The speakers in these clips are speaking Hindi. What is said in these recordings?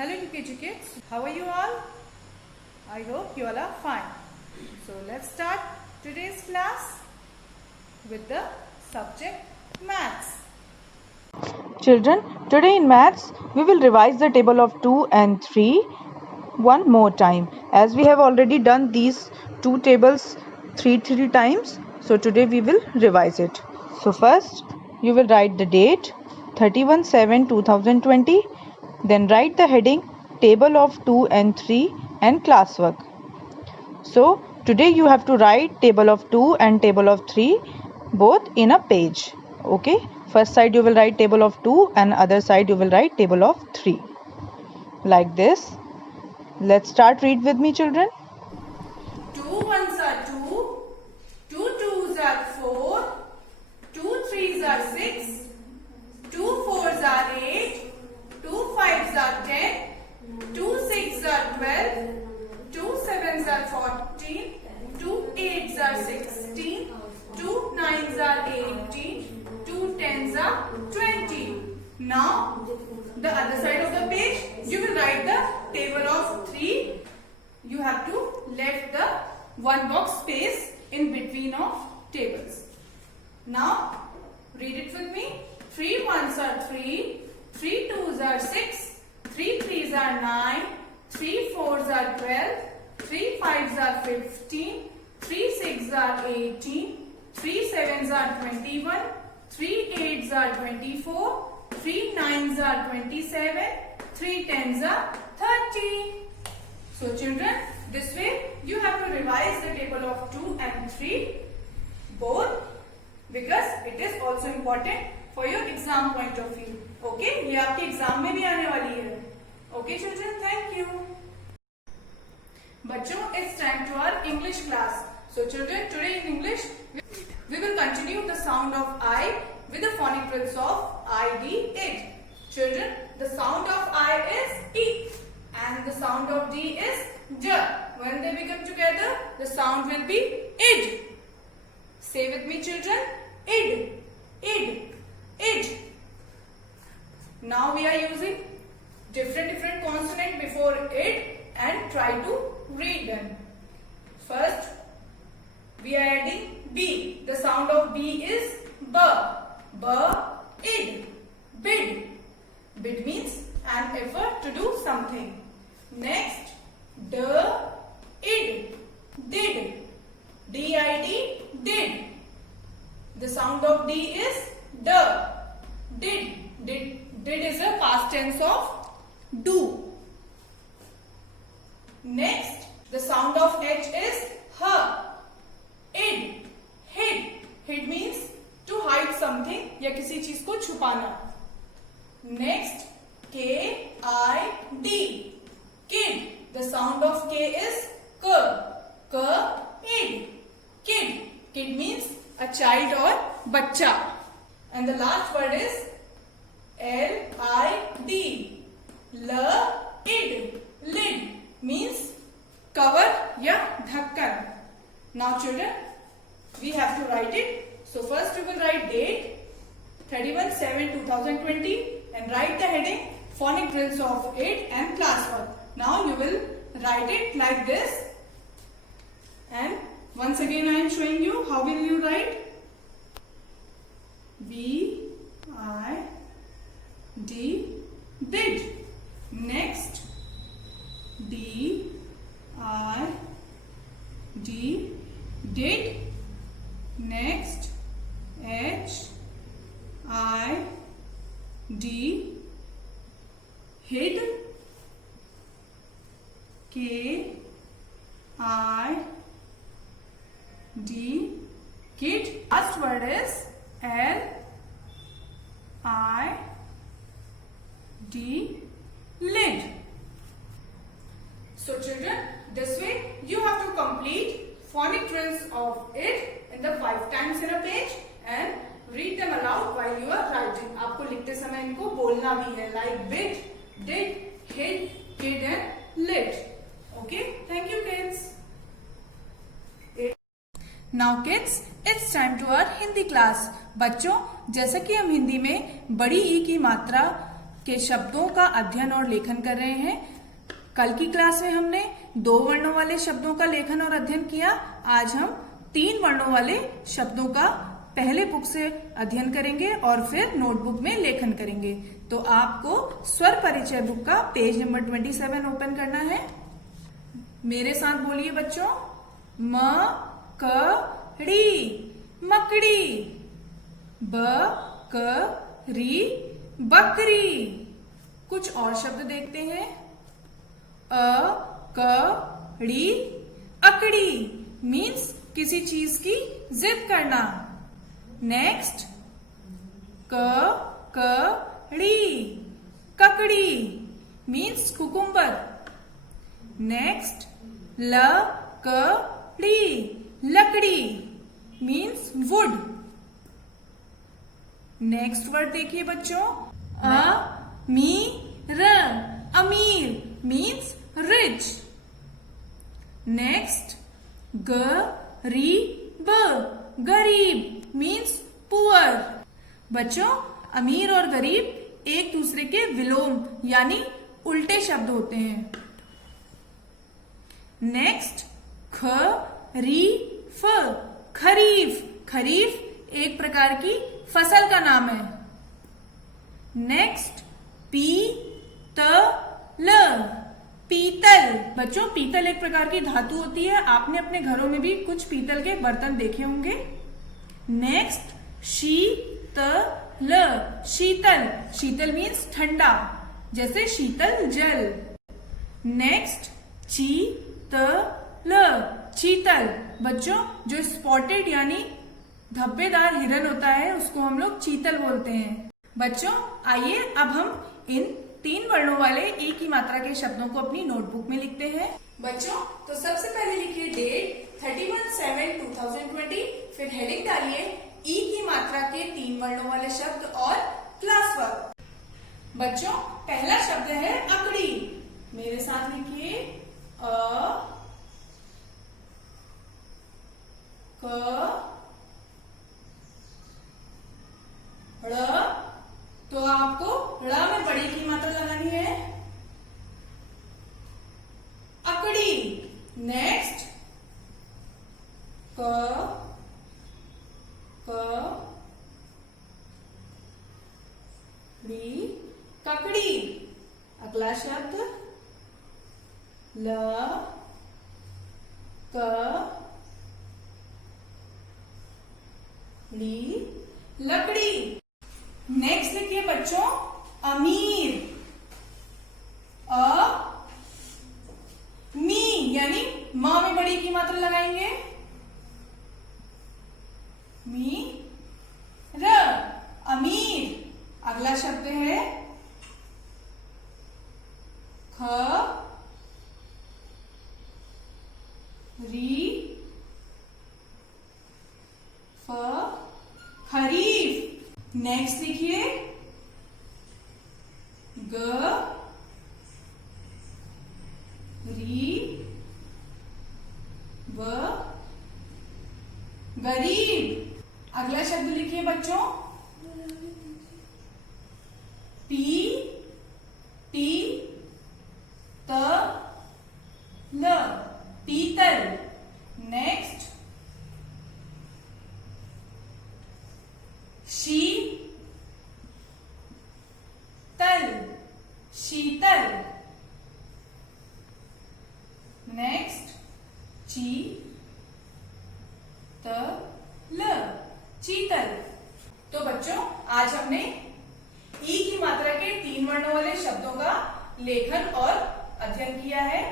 Hello UKG kids, how are you all? I hope you all are fine. So let's start today's class with the subject Maths. Children, today in Maths, we will revise the table of 2 and 3 one more time. As we have already done these two tables three times, so today we will revise it. So first, you will write the date 31/7/2020. Then write the heading Table of 2 and 3 and classwork. So today you have to write Table of 2 and Table of 3 both in a page. Okay, first side you will write Table of 2 and other side you will write Table of 3 like this. Let's start. Read with me, children. 2 ones are 2, 2 twos are 4, 2 threes are 6, 2 fours are 8, 2 fives are 10, 2 sixes are 12, 2 sevens are 14, 2 eights are 16, 2 nines are 18, 2 tens are 20. Now, the other side of the page, you will write the table of 3. You have to left the one box space in between of tables. Now, read it with me. 3 ones are 3, 3 twos are 6, 3 threes are 9, 3 fours are 12, 3 fives are 15, 3 sixes are 18, 3 sevens are 21, 3 eights are 24, 3 nines are 27, 3 tens are 30. So children, this way you have to revise the table of 2 and 3 both, because it is also important for your exam point of view. Okay, ये आपके एग्जाम में भी आने वाली है. Okay children, thank you. बच्चों, it's time to our English class. So children, today in English we will continue the sound of I with the phonic drills of I, D, it. Children, the sound of I is E and the sound of D is J. When they become together, the sound will be id. Say with me children, id, id, id. Now we are using different consonant before it and try to read them. First, we are adding B. The sound of B is B. B, id, bid. Bid means an effort to do something. Next, D, id, did. D-I-D, did. The sound of D is D. Did. Did is a past tense of do. Next, the sound of H is H. Id, hid. Hid means to hide something या किसी चीज को छुपाना. Next, K, I, D. Kid. The sound of K is K. K, id. Kid. Kid means a child or bachcha. And the last word is L-I-D. L-id. Lid means cover या ढक्कन. Now children, we have to write it. So first we will write date 31/7/2020 and write the heading phonic drills of it and classwork. Now you will write it like this. And once again I am showing you how will you write. B, I, D, did. Next, D, I, D, did. Next, H, I, D, hid. K, I, D, kid. Last word is L, I, D, lid. So children, this way you have to complete phonic drills of it in the 5 times in a page and read them aloud while you are writing. आपको लिखते समय इनको बोलना भी है, like bid, did, hid, kid and lid. Okay, thank you kids. Now kids, it's time to our Hindi class. बच्चों, जैसे कि हम हिंदी में बड़ी ई की मात्रा के शब्दों का अध्ययन और लेखन कर रहे हैं। कल की क्लास में हमने 2 वर्णों वाले शब्दों का लेखन और अध्ययन किया। आज हम 3 वर्णों वाले शब्दों का पहले बुक से अध्ययन करेंगे और फिर नोटबुक में लेखन करेंगे। तो आपको स्वर परिचय बुक का पेज नंबर 27 ओपन करना है। मेरे साथ बोलिए बच्चों, मकड़ी, मकड़ी। बकरी, बकरी। कुछ और शब्द देखते हैं। अकड़ी, अकड़ी मीन्स किसी चीज की जिद करना। नेक्स्ट, ककड़ी, ककड़ी मीन्स कुकुम्बर। नेक्स्ट, लकड़ी, लकड़ी मीन्स वुड। नेक्स्ट वर्ड देखिए बच्चों, अमीर, अमीर मीन्स रिच। नेक्स्ट, गरीब, गरीब मीन्स पुअर। बच्चों, अमीर और गरीब एक दूसरे के विलोम यानी उल्टे शब्द होते हैं। नेक्स्ट, खरीफ, खरीफ, खरीफ एक प्रकार की फसल का नाम है। नेक्स्ट, पीतल, पीतल। बच्चों, पीतल एक प्रकार की धातु होती है। आपने अपने घरों में भी कुछ पीतल के बर्तन देखे होंगे। नेक्स्ट, शीतल, शीतल, शीतल मीन्स ठंडा, जैसे शीतल जल। नेक्स्ट, चीतल, चीतल। बच्चों, जो स्पॉटेड यानी धब्बेदार हिरन होता है उसको हम लोग चीतल बोलते हैं। बच्चों, आइए अब हम इन 3 वर्णों वाले एक ही मात्रा के शब्दों को अपनी नोटबुक में लिखते हैं। बच्चों, तो सबसे पहले लिखिए डेट 31/7/2020, फिर हेडिंग डालिए ई की मात्रा के 3 वर्णों वाले शब्द और क्लास वर्क। बच्चों, पहला शब्द है अकड़ी। मेरे साथ लिखिए, अ क ड़। तो आपको ड़ में बड़ी की मात्रा लगानी है, अकड़ी। नेक्स्ट, क ड़ी, ककड़ी। अगला शब्द ल क ड़ी, लकड़ी। नेक्स्ट लिखिए बच्चों, अमीर। मी यानी मां में बड़ी की मात्रा लगाएंगे, मी र, अमीर। अगला शब्द है ख री फ, खरीफ। नेक्स्ट लिखिए, ग री ब, गरीब। अगला शब्द लिखिए बच्चों, पी टी त ल, पीतल। नेक्स्ट, शीतल, शीतल। नेक्स्ट, चीतल, चीतल। तो बच्चों, आज हमने ई की मात्रा के 3 वर्णों वाले शब्दों का लेखन और अध्ययन किया है।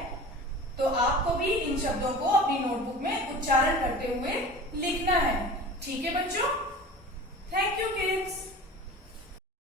तो आपको भी इन शब्दों को अपनी नोटबुक में उच्चारण करते हुए लिखना है। ठीक है बच्चों? Thank you, kids.